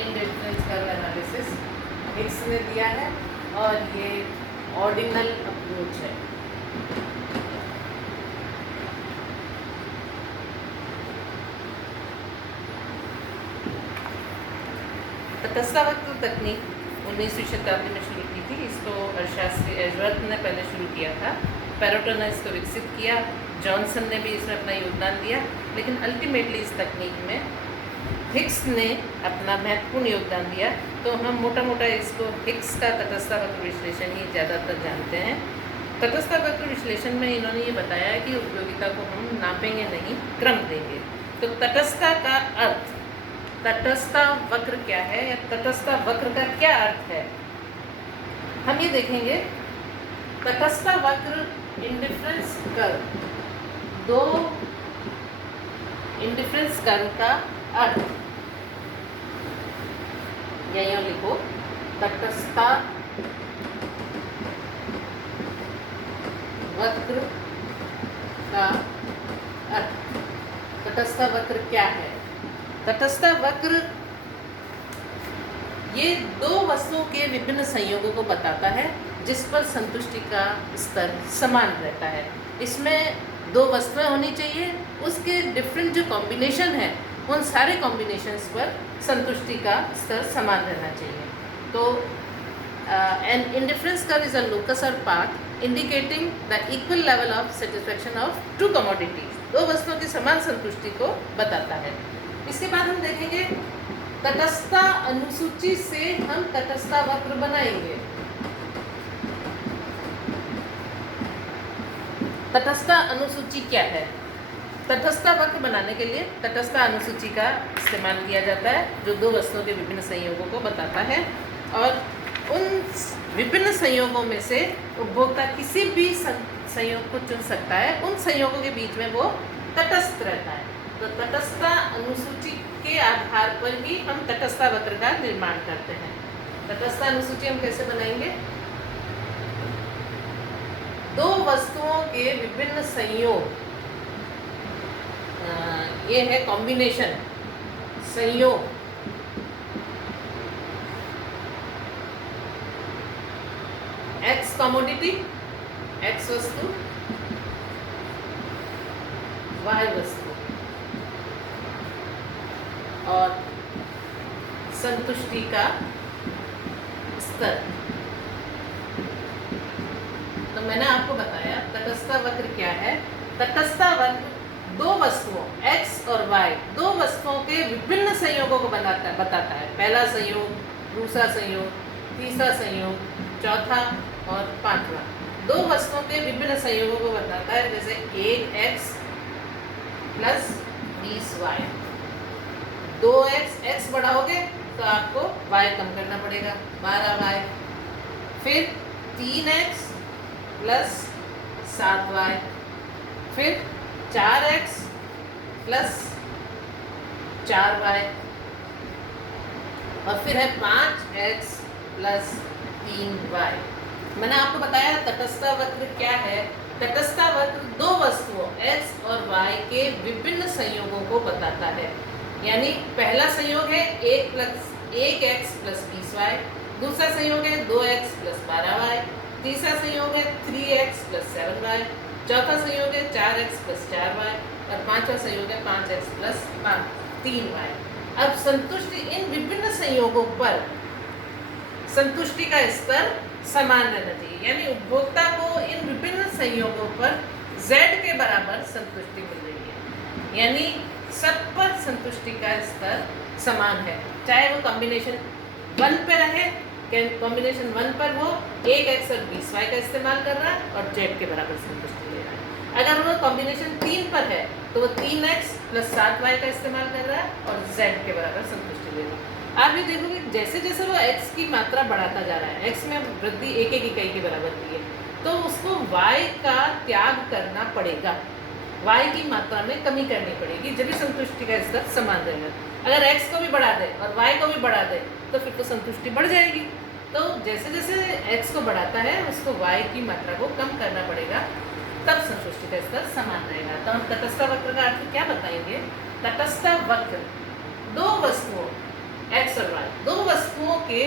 Indifference curve analysis Higgs ने दिया है और ये ऑर्डिनल अप्रोच है। तटस्थावक्र तकनीक 19वीं शताब्दी में शुरू की थी। इसको अर्थशास्त्री एजवर्थ ने पहले शुरू किया था। पेरोटो ने इसको विकसित किया, जॉनसन ने भी इसमें अपना योगदान दिया, लेकिन अल्टीमेटली इस तकनीक में हिग्स ने अपना महत्वपूर्ण योगदान दिया। तो हम मोटा मोटा इसको हिग्स का तटस्थावक्र विश्लेषण ही ज़्यादातर जानते हैं। तटस्थावक्र विश्लेषण में इन्होंने ये बताया कि उपयोगिता को हम नापेंगे नहीं, क्रम देंगे। तो तटस्थता का अर्थ, तटस्थता वक्र क्या है या तटस्थता वक्र का क्या अर्थ है, हम ये देखेंगे। तटस्थता वक्र इंडिफरेंस कर्व, दो इंडिफरेंस कर्व का अर्थ, या यूँ लिखो तटस्थता वक्र का अर्थ। तटस्थता वक्र क्या है? तटस्थता वक्र ये दो वस्तुओं के विभिन्न संयोगों को बताता है जिस पर संतुष्टि का स्तर समान रहता है। इसमें दो वस्तुएं होनी चाहिए, उसके डिफरेंट जो कॉम्बिनेशन है उन सारे कॉम्बिनेशंस पर संतुष्टि का स्तर समान रहना चाहिए। तो an indifference curve is a locus or path indicating the equal level of satisfaction of two commodities. दो वस्तुओं की समान संतुष्टि को बताता है। इसके बाद हम देखेंगे तटस्थता अनुसूची से हम तटस्थता वक्र बनाएंगे। तटस्थता अनुसूची क्या है? तटस्थता वक्र बनाने के लिए तटस्थता अनुसूची का इस्तेमाल किया जाता है, जो दो वस्तुओं के विभिन्न संयोगों को बताता है, और उन विभिन्न संयोगों में से उपभोक्ता किसी भी संयोग को चुन सकता है। उन संयोगों के बीच में वो तटस्थ रहता है। तो तटस्थता अनुसूची के आधार पर ही हम तटस्थता वक्र का निर्माण करते हैं। तटस्थता अनुसूची हम कैसे बनाएंगे? दो वस्तुओं के विभिन्न संयोग, ये है कॉम्बिनेशन, संयोग, एक्स कमोडिटी, एक्स वस्तु, वाई वस्तु, और संतुष्टि का स्तर। तो मैंने आपको बताया तटस्थता वक्र क्या है। तटस्थता वक्र दो वस्तुओं x और y, दो वस्तुओं के विभिन्न संयोगों को बताता है। पहला संयोग, दूसरा संयोग, तीसरा संयोग, चौथा और पांचवा। दो वस्तुओं के विभिन्न संयोगों को बताता है, जैसे 1x plus 20y। 2x, x बढ़ाओगे तो आपको y कम करना पड़ेगा, 12y। फिर 3x प्लस 7y, फिर 4x प्लस 4y, और फिर है 5x प्लस 3y। मैंने आपको बताया तटस्थता वक्र क्या है। तटस्थता वक्र दो वस्तुओं x और y के विभिन्न संयोगों को बताता है। यानी पहला संयोग है 1x प्लस 20y, दूसरा संयोग है 2x प्लस 12y, तीसरा संयोग है 3x प्लस 7y, चौथा संयोग है 4x प्लस 4y, और पांचवा संयोग है 5x प्लस 3y। अब संतुष्टि, इन विभिन्न संयोगों पर संतुष्टि का स्तर समान रहना चाहिए। यानी उपभोक्ता को इन विभिन्न संयोगों पर z के बराबर संतुष्टि मिल रही है, यानी सब पर संतुष्टि का स्तर समान है। चाहे वो कॉम्बिनेशन 1 पे रहे, कॉम्बिनेशन 1 पर वो 1x और 20y का इस्तेमाल कर रहा है और z के बराबर संतुष्टि ले रहा है। अगर वो कॉम्बिनेशन 3 पर है तो वो 3x प्लस 7y का इस्तेमाल कर रहा है और z के बराबर संतुष्टि ले रहा है। आप ये देखोगे जैसे जैसे वो x की मात्रा बढ़ाता जा रहा है, x में वृद्धि एक एक इकाई के बराबर की है, तो उसको y का त्याग करना पड़ेगा, y की मात्रा में कमी करनी पड़ेगी, जब भी संतुष्टि का स्तर समान रहेगा। अगर x को भी बढ़ा दे और y को भी बढ़ा दे तो फिर तो संतुष्टि बढ़ जाएगी। तो जैसे जैसे x को बढ़ाता है उसको y की मात्रा को कम करना पड़ेगा, तब संतुष्टि का स्तर समान रहेगा। तो हम तटस्थ वक्र का अर्थ क्या बताएंगे? तटस्थ वक्र दो वस्तुओं x और वाई, दो वस्तुओं के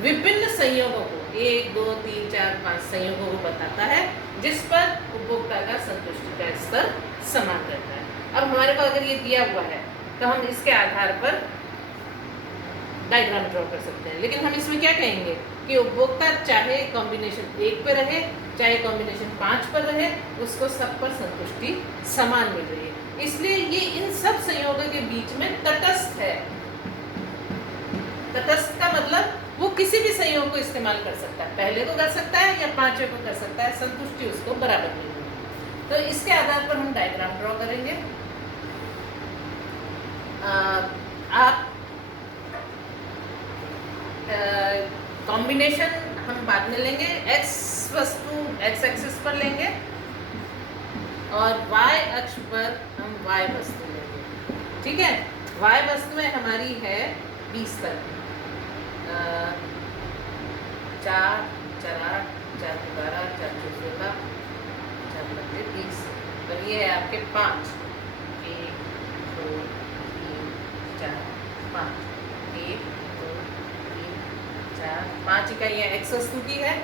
विभिन्न संयोगों को, 1 2 3 4 5 संयोगों को बताता है जिस पर उपभोक्ता का संतुष्टि का स्तर समान रहता है। अब हमारे को अगर ये दिया हुआ है तो हम इसके आधार पर डायग्राम ड्रॉ कर सकते हैं, लेकिन हम इसमें क्या कहेंगे कि उपभोक्ता चाहे कॉम्बिनेशन 1 पर रहे चाहे कॉम्बिनेशन 5 पर रहे, उसको सब पर संतुष्टि समान मिल रही है, इसलिए ये इन सब संयोगों के बीच में तटस्थ है। तटस्थ का मतलब वो किसी भी संयोग को इस्तेमाल कर सकता है, पहले को कर सकता है या पांचवें को कर सकता है, संतुष्टि उसको बराबर मिलेगी। तो इसके आधार पर हम डायग्राम ड्रॉ करेंगे। आप कॉम्बिनेशन हम बाद में लेंगे, x वस्तु x एक्सिस पर लेंगे और y अक्ष पर हम y वस्तु लेंगे, ठीक है। y वस्तु में हमारी है 20 तक, 4 4 8 4 12 4 16 4 20, और ये है आपके 5, 1 2 3 4 5, 1 2 3 4 5 इकाइयाँ x वस्तु की है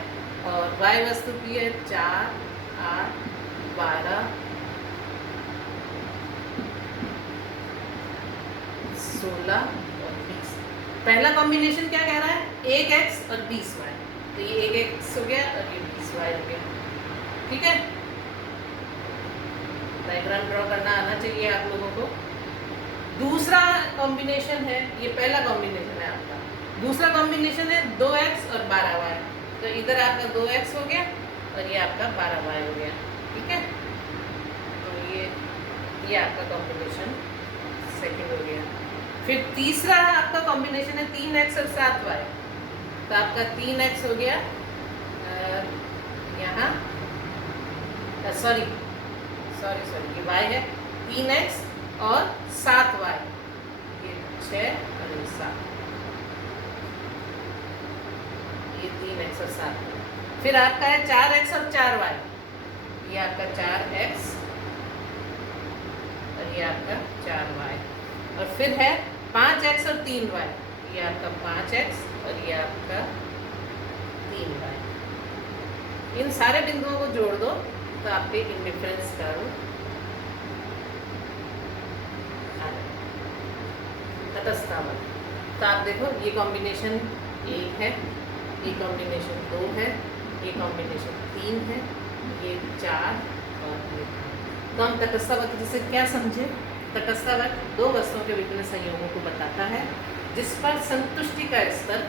और y वस्तु की है 4 8 12 16 और 20। पहला कॉम्बिनेशन क्या कह रहा है, 1x और 20y, तो ये 1x हो गया और ये 20y हो गया, ठीक है। डायग्राम ड्रॉ करना आना चाहिए आप लोगों को। दूसरा कॉम्बिनेशन है, ये पहला कॉम्बिनेशन है आपका, दूसरा कॉम्बिनेशन है 2x और 12y, तो इधर आपका 2x हो गया और ये आपका 12y हो गया, ठीक है। तो ये आपका कॉम्बिनेशन सेकंड हो गया। फिर तीसरा आपका कॉम्बिनेशन है 3x और 7y, तो आपका 3x हो गया यहाँ, सॉरी ये y है, 3x और 7y, ये 6 और ये 7, ये 3x और 7। फिर आपका है 4x और 4y, ये आपका 4x और ये आपका 4y, और फिर है 5x और 3y, ये आपका 5x और ये आपका 3y। इन सारे बिंदुओं को जोड़ दो तो आपके इंडिफरेंस कर्व तटस्थावर। तो आप देखो ये कॉम्बिनेशन 1 है, ये कॉम्बिनेशन 2 है, ये कॉम्बिनेशन 3 है, ये 4 और ये 5। तो हम तटस्थावर से क्या समझे, तटस्थावर दो वस्तुओं के विभिन्न संयोगों को बताता है जिस पर संतुष्टि का स्तर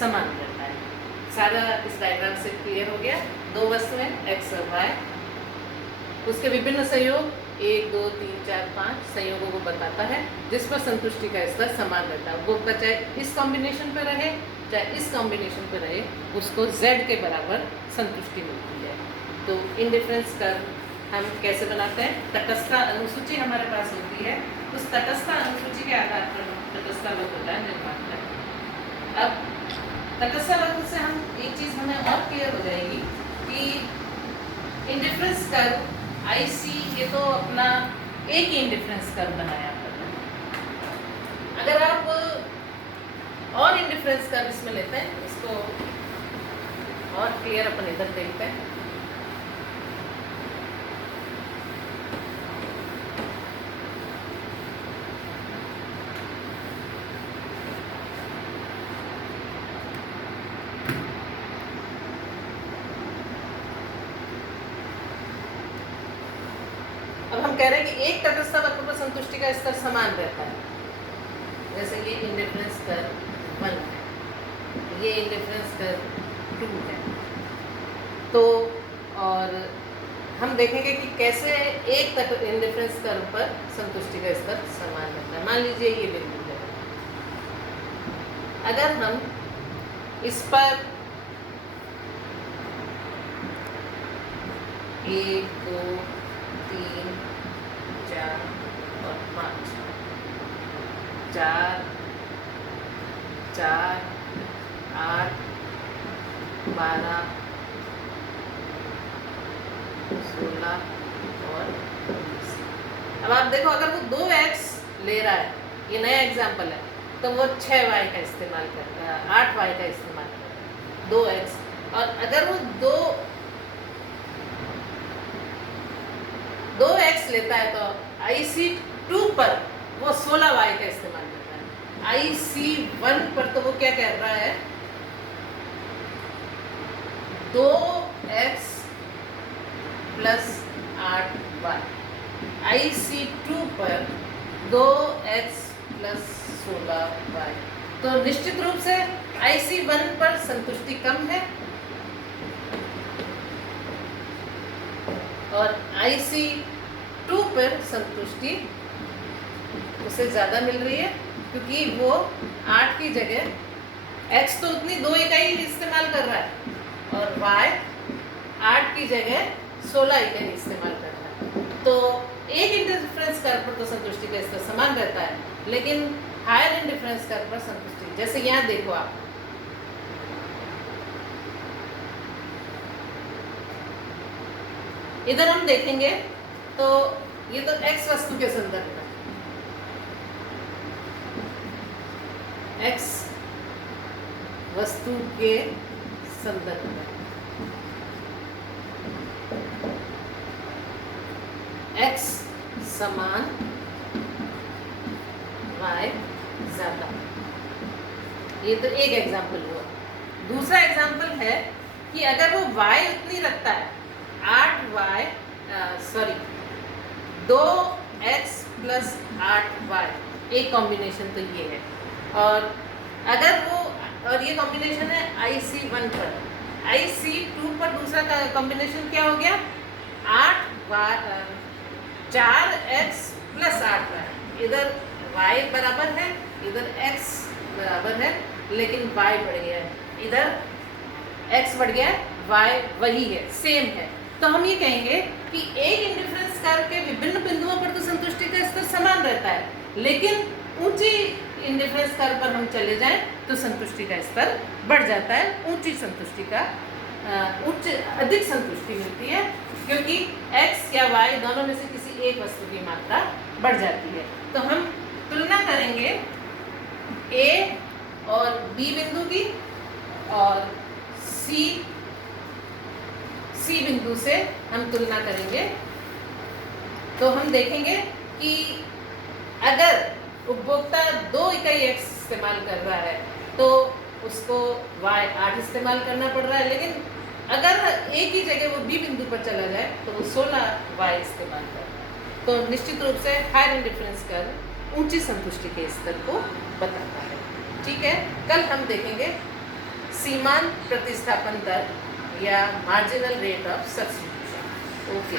समान रहता है। सारा इस डायग्राम से क्लियर हो गया। दो वस्तुएं x और y, उसके विभिन्न संयोग 1 2 3 4 5 संयोगों को बताता है जिस पर संतुष्टि का स्तर समान रहता है। उपभोक्ता चाहे इस कॉम्बिनेशन पे रहे चाहे इस कॉम्बिनेशन पे रहे, उसको z के बराबर संतुष्टि मिलती है। तो इंडिफरेंस कर्व हम कैसे बनाते हैं, तटस्थ अनुसूची हमारे पास होती है, उस तटस्थ अनुसूची के आधार पर हम तटस्थ वक्र का निर्माण करते हैं। अब तटस्थ वक्र से हम एक चीज़ हमें और क्लियर हो जाएगी कि इंडिफरेंस कर्व IC, ये तो अपना एक ही इंडिफरेंस कर्व बनाया आपने। अगर आप और इंडिफरेंस कर्व इसमें लेते हैं, इसको और क्लियर अपन इधर देखते हैं। अब हम कह रहे हैं कि एक तटस्थ वक्र पर संतुष्टि का स्तर समान रहता है, जैसे ये इंडिफरेंस कर्व 1 है, ये इंडिफरेंस कर्व 2 है। तो और हम देखेंगे कि कैसे एक इंडिफरेंस कर्व पर संतुष्टि का स्तर समान रहता है। मान लीजिए ये बिंदु है, अगर हम इस पर 1 2 3 4 और 5 4 4 8 12 16 और 20। अब आप देखो, अगर वो 2x ले रहा है, ये नया एग्जाम्पल है, तो वो 6y का इस्तेमाल करता है, 8y का इस्तेमाल करता है, 2x। और अगर वो 2x लेता है तो IC2 पर वो 16y का इस्तेमाल करता है। IC1 पर तो वो क्या कह रहा है, 2x प्लस 8y। IC2 पर 2x प्लस 16y। तो निश्चित रूप से IC1 पर संतुष्टि कम है और IC2 पर संतुष्टि उसे ज़्यादा मिल रही है, क्योंकि वो 8 की जगह x तो उतनी 2 इकाई इस्तेमाल कर रहा है और y 8 की जगह 16 इकाई इस्तेमाल कर रहा है। तो एक इंडिफरेंस कर्व पर तो संतुष्टि का स्तर समान रहता है, लेकिन हायर इंडिफरेंस कर्व पर संतुष्टि, जैसे यहाँ देखो आप, इधर हम देखेंगे तो ये तो x वस्तु के संदर्भ में, x वस्तु के संदर्भ में x समान y ज़्यादा। ये तो एक एग्जाम्पल हुआ। दूसरा एग्जाम्पल है कि अगर वो y उतनी रखता है, 2x प्लस 8y, एक कॉम्बिनेशन तो ये है। और अगर वो, और ये कॉम्बिनेशन है IC1 पर, IC2 पर दूसरा कॉम्बिनेशन क्या हो गया, 4x प्लस 8y। इधर y बराबर है, इधर x बराबर है, लेकिन y बढ़ गया है, इधर x बढ़ गया है, y वही है, सेम है। तो हम ये कहेंगे कि एक इंडिफरेंस कर्व के विभिन्न बिंदुओं पर तो संतुष्टि का स्तर समान रहता है, लेकिन ऊंची इंडिफरेंस कर्व पर हम चले जाएं तो संतुष्टि का स्तर बढ़ जाता है, ऊंची संतुष्टि का अधिक संतुष्टि मिलती है, क्योंकि x या y दोनों में से किसी एक वस्तु की मात्रा बढ़ जाती है। तो हम तुलना करेंगे A और B बिंदु की और C बिंदु से हम तुलना करेंगे। तो हम देखेंगे कि अगर उपभोक्ता 2 इकाई x इस्तेमाल कर रहा है तो उसको y 8 इस्तेमाल करना पड़ रहा है, लेकिन अगर एक ही जगह वो B बिंदु पर चला जाए तो वो 16y इस्तेमाल कर रहा है। तो निश्चित रूप से हायर इंडिफरेंस कर्व ऊंची संतुष्टि के स्तर को बताता है। ठीक है, कल हम देखेंगे सीमांत प्रतिस्थापन दर या marginal rate of substitution. Okay.